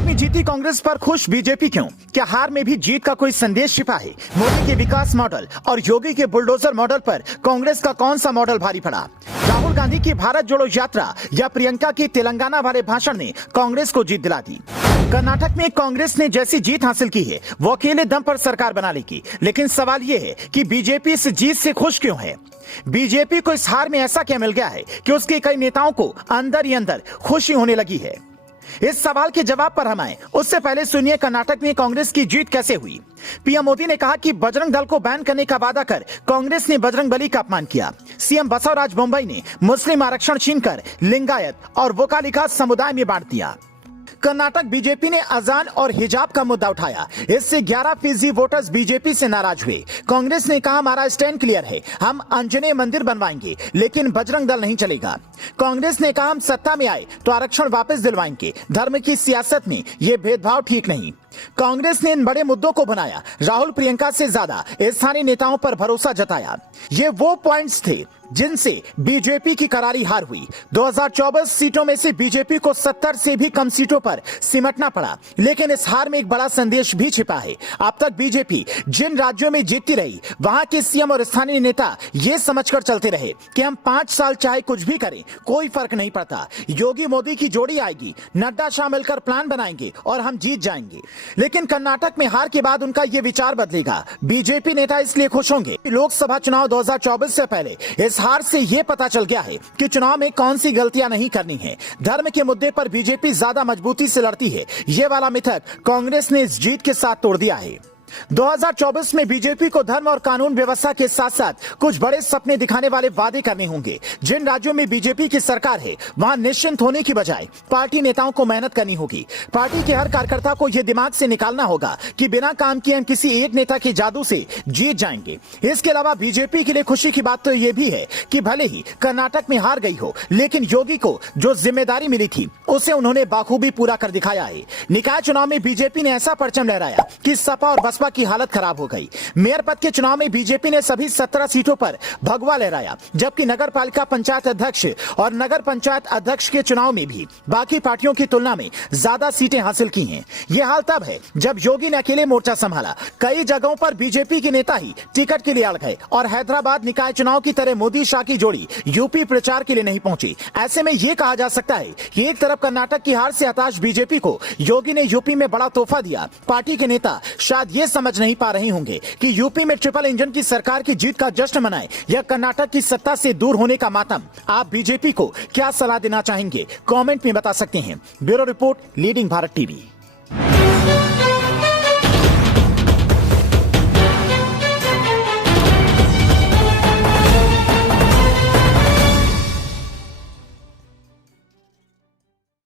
कर्नाटक में जीती कांग्रेस पर खुश बीजेपी क्यों? क्या हार में भी जीत का कोई संदेश छिपा है? मोदी के विकास मॉडल और योगी के बुलडोजर मॉडल पर कांग्रेस का कौन सा मॉडल भारी पड़ा? राहुल गांधी की भारत जोड़ो यात्रा या प्रियंका की तेलंगाना वाले भाषण ने कांग्रेस को जीत दिला दी। कर्नाटक में कांग्रेस ने जैसी जीत हासिल की है वो अकेले दम पर सरकार बना लेगी, लेकिन सवाल ये है कि बीजेपी इस जीत से खुश क्यों है? बीजेपी को इस हार में ऐसा क्या मिल गया है कि उसके कई नेताओं को अंदर ही अंदर खुशी होने लगी है? इस सवाल के जवाब पर हम आए उससे पहले सुनिए कर्नाटक में कांग्रेस की जीत कैसे हुई। पीएम मोदी ने कहा कि बजरंग दल को बैन करने का वादा कर कांग्रेस ने बजरंग बली का अपमान किया। सीएम बसवराज बोम्मई ने मुस्लिम आरक्षण छीनकर लिंगायत और वोकालिका समुदाय में बांट दिया। कर्नाटक बीजेपी ने अजान और हिजाब का मुद्दा उठाया, इससे 11% वोटर्स बीजेपी से नाराज हुए। कांग्रेस ने कहा हमारा स्टैंड क्लियर है, हम आंजनेय मंदिर बनवाएंगे लेकिन बजरंग दल नहीं चलेगा। कांग्रेस ने कहा हम सत्ता में आए तो आरक्षण वापस दिलवाएंगे, धर्म की सियासत में ये भेदभाव ठीक नहीं। कांग्रेस ने इन बड़े मुद्दों को बनाया, राहुल प्रियंका से ज्यादा स्थानीय नेताओं पर भरोसा जताया। ये वो पॉइंट्स थे जिनसे बीजेपी की करारी हार हुई। 2024 सीटों में से बीजेपी को 70 से भी कम सीटों पर सिमटना पड़ा, लेकिन इस हार में एक बड़ा संदेश भी छिपा है। अब तक बीजेपी जिन राज्यों में जीतती रही वहां के सीएम और स्थानीय नेता ये समझकर चलते रहे कि हम 5 साल चाहे कुछ भी करें कोई फर्क नहीं पड़ता, योगी मोदी की जोड़ी आएगी, नड्डा शाह मिलकर प्लान बनाएंगे और हम जीत जाएंगे। लेकिन कर्नाटक में हार के बाद उनका ये विचार बदलेगा। बीजेपी नेता इसलिए खुश होंगे लोकसभा चुनाव 2024 से पहले इस हार से यह पता चल गया है कि चुनाव में कौन सी गलतियां नहीं करनी है। धर्म के मुद्दे पर बीजेपी ज्यादा मजबूती से लड़ती है, यह वाला मिथक कांग्रेस ने इस जीत के साथ तोड़ दिया है। 2024 में बीजेपी को धर्म और कानून व्यवस्था के साथ साथ कुछ बड़े सपने दिखाने वाले वादे करने होंगे। जिन राज्यों में बीजेपी की सरकार है वहां निश्चिंत होने की बजाय पार्टी नेताओं को मेहनत करनी होगी। पार्टी के हर कार्यकर्ता को यह दिमाग से निकालना होगा कि बिना काम किए हम किसी एक नेता के जादू से जीत जाएंगे। इसके अलावा बीजेपी के लिए खुशी की बात तो यह भी है कि भले ही कर्नाटक में हार गई हो, लेकिन योगी को जो जिम्मेदारी मिली थी उसे उन्होंने बाखूबी पूरा कर दिखाया है। निकाय चुनाव में बीजेपी ने ऐसा परचम लहराया कि सपा और बसपा की हालत खराब हो गई। मेयर पद के चुनाव में बीजेपी ने सभी 17 सीटों पर भगवा लहराया, जबकि नगर पालिका पंचायत अध्यक्ष और नगर पंचायत अध्यक्ष के चुनाव में भी बाकी पार्टियों की तुलना में ज्यादा सीटें हासिल की हैं। यह हाल तब है जब योगी ने अकेले मोर्चा संभाला। कई जगहों पर बीजेपी के नेता ही टिकट के लिए अड़ गए और हैदराबाद निकाय चुनाव की तरह मोदी शाह की जोड़ी यूपी प्रचार के लिए नहीं पहुंची। ऐसे में यह कहा जा सकता है कि एक तरफ कर्नाटक की हार से हताश बीजेपी को योगी ने यूपी में बड़ा तोहफा दिया। पार्टी के नेता शायद ये समझ नहीं पा रहे होंगे कि यूपी में ट्रिपल इंजन की सरकार की जीत का जश्न मनाए या कर्नाटक की सत्ता से दूर होने का मातम। आप बीजेपी को क्या सलाह देना चाहेंगे? कमेंट में बता सकते हैं। Bureau report, leading Bharat TV.